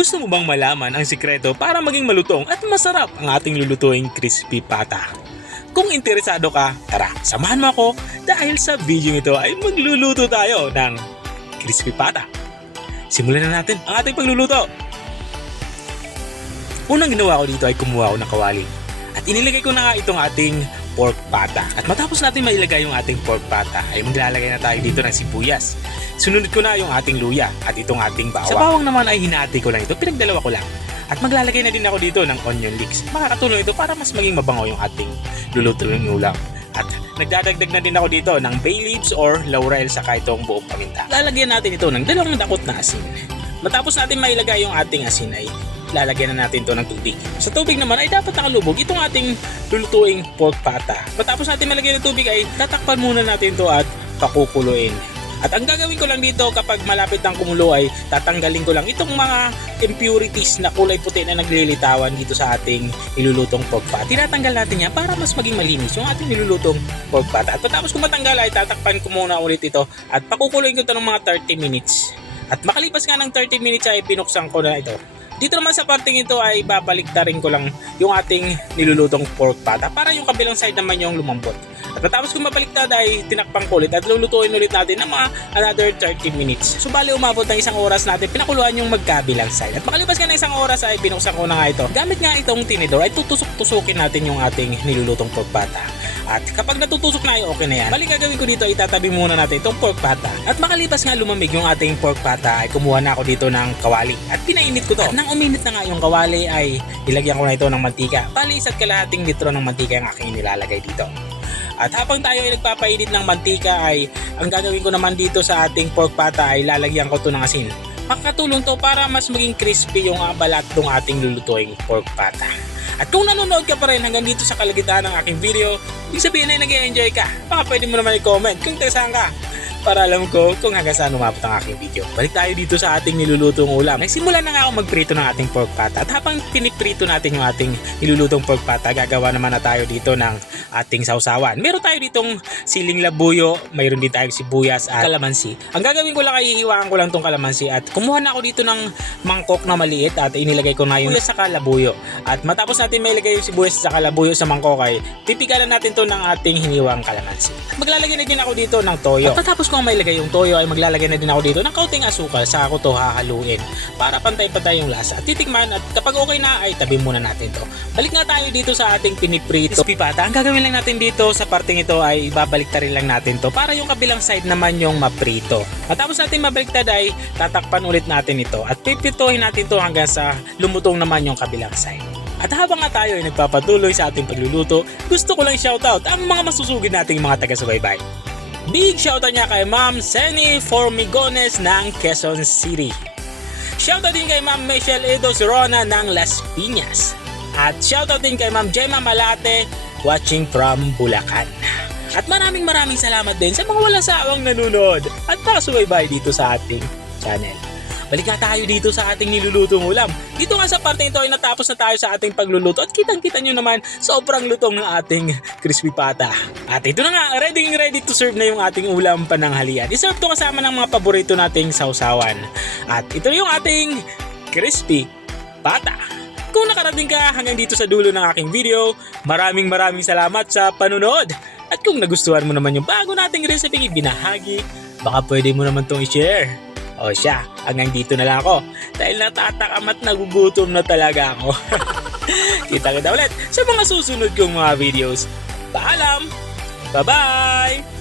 Gusto mo bang malaman ang sikreto para maging malutong at masarap ang ating lulutuing crispy pata? Kung interesado ka, tara, samahan mo ako dahil sa video ito ay magluluto tayo ng crispy pata. Simulan na natin ang ating pagluluto. Unang ginawa ko dito ay kumuha ako ng kawali at inilagay ko na nga itong ating pork pata. At matapos natin mailagay yung ating pork pata ay maglalagay na tayo dito ng sibuyas. Sunod ko na yung ating luya at itong ating bawang. Sa bawang naman ay hinati ko lang ito, pinagdalawa ko lang. At maglalagay na din ako dito ng onion leeks. Makakatulong ito para mas maging mabango yung ating lulutuing ulam. At nagdadagdag na din ako dito ng bay leaves or laurel saka itong buong paminta. Lalagyan natin ito ng 2 dakot na asin. Matapos natin mailagay yung ating asin ay lalagyan na natin to ng tubig. Sa tubig naman ay dapat nakalubog itong ating lulutuing pork pata. Matapos natin malagyan ng tubig ay tatakpan muna natin to at pakukuluin. At ang gagawin ko lang dito kapag malapit ng kumulo ay tatanggalin ko lang itong mga impurities na kulay puti na naglilitawan dito sa ating nilulutong pork pata. Tinatanggal natin yan para mas maging malinis yung ating nilulutong pork pata. At matapos ko matanggal ay tatakpan ko muna ulit ito at pakukuluin ko ito ng mga 30 minutes. At makalipas nga ng 30 minutes ay binuksan ko na ito. Dito naman sa parting ito ay babaliktarin ko lang yung ating nilulutong pork pata para yung kabilang side naman yung lumambot. At matapos kong mabaliktad ay tinakpan ko ulit at lulutuin ulit natin ng mga another 30 minutes. So bali umabot ng 1 oras natin pinakuluan yung magkabilang side. At makalipas nga ng 1 oras ay binuksan ko na nga ito. Gamit nga itong tinidor ay tutusok-tusukin natin yung ating nilulutong pork pata. At kapag natutusok na ay okay na yan. Bali gagawin ko dito itatabi muna natin itong pork pata. At makalipas nga lumamig yung ating pork pata ay kumuha na ako dito ng kawali. At pinainit ko to. At nang uminit na nga yung kawali ay ilagyan ko na ito ng mantika. Bali 1 kalahating litro ng mantika ang aking nilalagay dito. At habang tayo ay nagpapainit ng mantika ay ang gagawin ko naman dito sa ating pork pata ay lalagyan ko ito ng asin. Makakatulong to para mas maging crispy yung balat ng ating lulutuing pork pata. At kung nanonood ka pa rin hanggang dito sa kalagitnaan ng aking video, ibig sabihin ay nag-enjoy ka. Baka pwede mo naman i-comment kung taga saan ka para alam ko kung hanggang saan umabot ang aking video. Balik tayo dito sa ating nilulutong ulam. Nagsimula na nga ako magprito ng ating pork pata. At habang piniprito natin yung ating nilulutong pork pata, gagawa naman na tayo dito ng ating sausawan. Meron tayo ditong siling labuyo, mayroon din tayong sibuyas at kalamansi. Ang gagawin ko lang ay hihiwaan ko lang tong kalamansi at kumuha na ako dito ng mangkok na maliit at inilagay ko na yung sibuyas sa labuyo. At matapos natin mailagay yung sibuyas sa labuyo sa mangkok ay pipigalan natin to ng ating hiniwang kalamansi. At maglalagay na din ako dito ng toyo. At matapos kung mailagay yung toyo ay maglalagay na din ako dito ng kaunting asukal saka ko to hahaluin para pantay-pantay yung lasa at titikman at kapag okay na ay tabi muna natin to. Balik nga tayo dito sa ating piniprito crispy pata. Ang gagawin lang natin dito sa parting ito ay babaliktarin lang natin to para yung kabilang side naman yung maprito. Matapos natin mabaliktad ay tatakpan ulit natin ito at pipituhin natin to hanggang sa lumutong naman yung kabilang side. At habang nga tayo ay nagpapatuloy sa ating pagluluto, gusto ko lang shoutout ang mga masusugid nating mga taga-subaybay. Big shoutout niya kay Ma'am Seni Formigones ng Quezon City. Shoutout din kay Ma'am Michelle Edo Sirona ng Las Piñas. At shoutout din kay Ma'am Gemma Malate watching from Bulacan. At maraming salamat din sa mga walang sawang nanonood at pakasubaybay dito sa ating channel. Balik nga tayo dito sa ating nilulutong ulam. Dito nga sa parte ito ay natapos na tayo sa ating pagluluto at kitang-kita nyo naman sobrang lutong ng ating crispy pata. At ito na nga, ready to serve na yung ating ulam pananghalian. I-serve to kasama ng mga paborito nating sausawan. At ito yung ating crispy pata. Kung nakarating ka hanggang dito sa dulo ng aking video, maraming salamat sa panunood. At kung nagustuhan mo naman yung bago nating recipe ibinahagi, baka pwede mo naman itong i-share. O siya, hanggang dito na lang ako dahil natatakam at nagugutom na talaga ako. Kita ulit sa mga susunod kong mga videos. Paalam! Bye-bye!